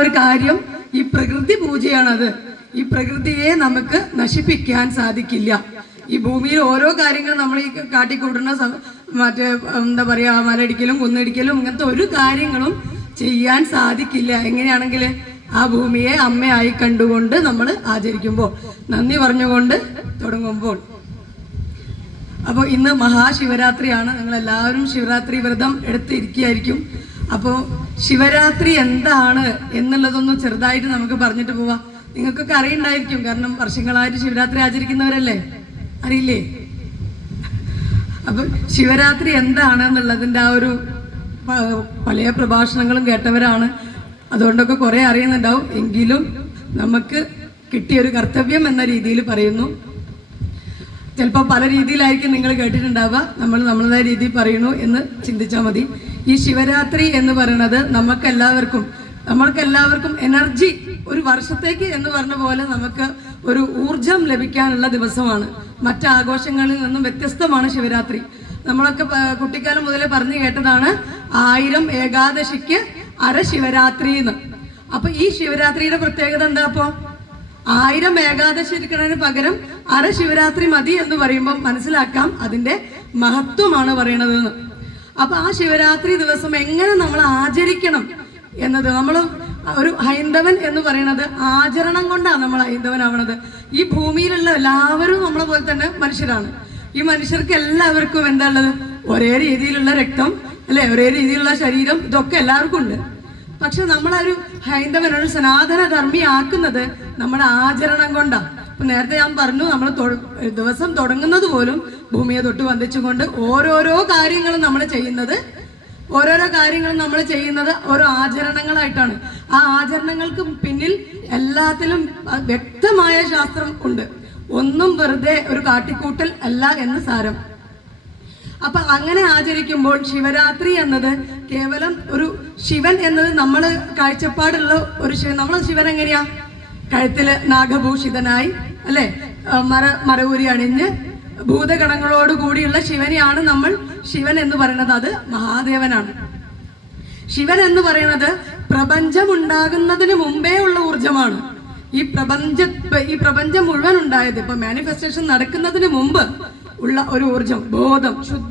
ഒരു കാര്യം ഈ പ്രകൃതി പൂജയാണത്. ഈ പ്രകൃതിയെ നമുക്ക് നശിപ്പിക്കാൻ സാധിക്കില്ല. ഈ ഭൂമിയിൽ ഓരോ കാര്യങ്ങളും നമ്മൾ ഈ കാട്ടിക്കൂട്ടുന്ന മറ്റേ എന്താ പറയുക, മലയിടിക്കലും കുന്നിടിക്കലും ഇങ്ങനത്തെ ഒരു കാര്യങ്ങളും ചെയ്യാൻ സാധിക്കില്ല. എങ്ങനെയാണെങ്കിൽ ആ ഭൂമിയെ അമ്മയായി കണ്ടുകൊണ്ട് നമ്മൾ ആചരിക്കുമ്പോൾ, നന്ദി പറഞ്ഞുകൊണ്ട് തുടങ്ങുമ്പോൾ. അപ്പോൾ ഇന്ന് മഹാശിവരാത്രിയാണ്. നിങ്ങളെല്ലാവരും ശിവരാത്രി വ്രതം എടുത്തിരിക്കുകയായിരിക്കും. അപ്പോൾ ശിവരാത്രി എന്താണ് എന്നുള്ളതൊന്ന് ചെറുതായിട്ട് നമുക്ക് പറഞ്ഞിട്ട് പോവാം. നിങ്ങൾക്കൊക്കെ അറിയണ്ടായിരിക്കും, കാരണം വർഷങ്ങളായിട്ട് ശിവരാത്രി ആചരിക്കുന്നവരല്ലേ, അറിയില്ലേ? അപ്പൊ ശിവരാത്രി എന്താണ് എന്നുള്ളതിൻ്റെ ആ ഒരു പല പ്രഭാഷണങ്ങളും കേട്ടവരാണ്, അതുകൊണ്ടൊക്കെ കുറെ അറിയുന്നുണ്ടാവും. എങ്കിലും നമുക്ക് കിട്ടിയൊരു കർത്തവ്യം എന്ന രീതിയിൽ പറയുന്നു. ചിലപ്പോൾ പല രീതിയിലായിരിക്കും നിങ്ങൾ കേട്ടിട്ടുണ്ടാവുക, നമ്മൾ നമ്മളതായ രീതിയിൽ പറയണു എന്ന് ചിന്തിച്ചാൽ മതി. ഈ ശിവരാത്രി എന്ന് പറയുന്നത് നമ്മൾക്കെല്ലാവർക്കും എനർജി, ഒരു വർഷത്തേക്ക് എന്ന് പറഞ്ഞ പോലെ നമുക്ക് ഒരു ഊർജം ലഭിക്കാനുള്ള ദിവസമാണ്. മറ്റാഘോഷങ്ങളിൽ നിന്നും വ്യത്യസ്തമാണ് ശിവരാത്രി. നമ്മളൊക്കെ കുട്ടിക്കാലം മുതലേ പറഞ്ഞു കേട്ടതാണ് 1000 ഏകാദശിക്ക് അര ശിവരാത്രി എന്ന്. അപ്പൊ ഈ ശിവരാത്രിയുടെ പ്രത്യേകത എന്താ? അപ്പോ 1000 ഏകാദശി ഇരിക്കുന്നതിന് പകരം അര ശിവരാത്രി മതി എന്ന് പറയുമ്പോൾ മനസ്സിലാക്കാം അതിന്റെ മഹത്വമാണ് പറയണതെന്ന്. അപ്പൊ ആ ശിവരാത്രി ദിവസം എങ്ങനെ നമ്മൾ ആചരിക്കണം എന്നത്, നമ്മൾ ഒരു ഹൈന്ദവൻ എന്ന് പറയുന്നത് ആചരണം കൊണ്ടാണ് നമ്മൾ ഹൈന്ദവനാവണത്. ഈ ഭൂമിയിലുള്ള എല്ലാവരും നമ്മളെ പോലെ തന്നെ മനുഷ്യരാണ്. ഈ മനുഷ്യർക്ക് എല്ലാവർക്കും എന്താ ഉള്ളത്? ഒരേ രീതിയിലുള്ള രക്തം അല്ലെ, ഒരേ രീതിയിലുള്ള ശരീരം, ഇതൊക്കെ എല്ലാവർക്കും ഉണ്ട്. പക്ഷെ നമ്മളൊരു ഹൈന്ദവൻ, ഒരു സനാതന ധർമ്മി ആക്കുന്നത് നമ്മുടെ ആചരണം കൊണ്ടാണ്. ഇപ്പൊ നേരത്തെ ഞാൻ പറഞ്ഞു, നമ്മൾ ദിവസം തുടങ്ങുന്നത് പോലും ഭൂമിയെ തൊട്ട് വന്ദിച്ചുകൊണ്ട് ഓരോരോ കാര്യങ്ങളും നമ്മൾ ചെയ്യുന്നത് ഓരോ ആചരണങ്ങളായിട്ടാണ്. ആ ആചരണങ്ങൾക്ക് പിന്നിൽ എല്ലാത്തിലും വ്യക്തമായ ശാസ്ത്രം ഉണ്ട്. ഒന്നും വെറുതെ ഒരു കാട്ടിക്കൂട്ടൽ അല്ല എന്ന് സാരം. അപ്പൊ അങ്ങനെ ആചരിക്കുമ്പോൾ ശിവരാത്രി എന്നത് കേവലം ഒരു ശിവൻ എന്നത് നമ്മൾ കാഴ്ചപ്പാടുള്ള ഒരു നമ്മൾ ശിവൻ എങ്ങനെയാ? കഴുത്തില് നാഗഭൂഷിതനായി അല്ലെ, മരകൂരി അണിഞ്ഞ് ഭൂതഗണങ്ങളോട് കൂടിയുള്ള ശിവനെയാണ് നമ്മൾ ശിവൻ എന്ന് പറയുന്നത്. അത് മഹാദേവനാണ്. ശിവൻ എന്ന് പറയുന്നത് പ്രപഞ്ചം ഉണ്ടാകുന്നതിന് മുമ്പേ ഉള്ള ഊർജമാണ്. ഈ പ്രപഞ്ചം മുഴുവൻ ഉണ്ടായത്, ഇപ്പൊ മാനിഫെസ്റ്റേഷൻ നടക്കുന്നതിന് മുമ്പ് ഉള്ള ഒരു ഊർജം, ബോധം, ശുദ്ധ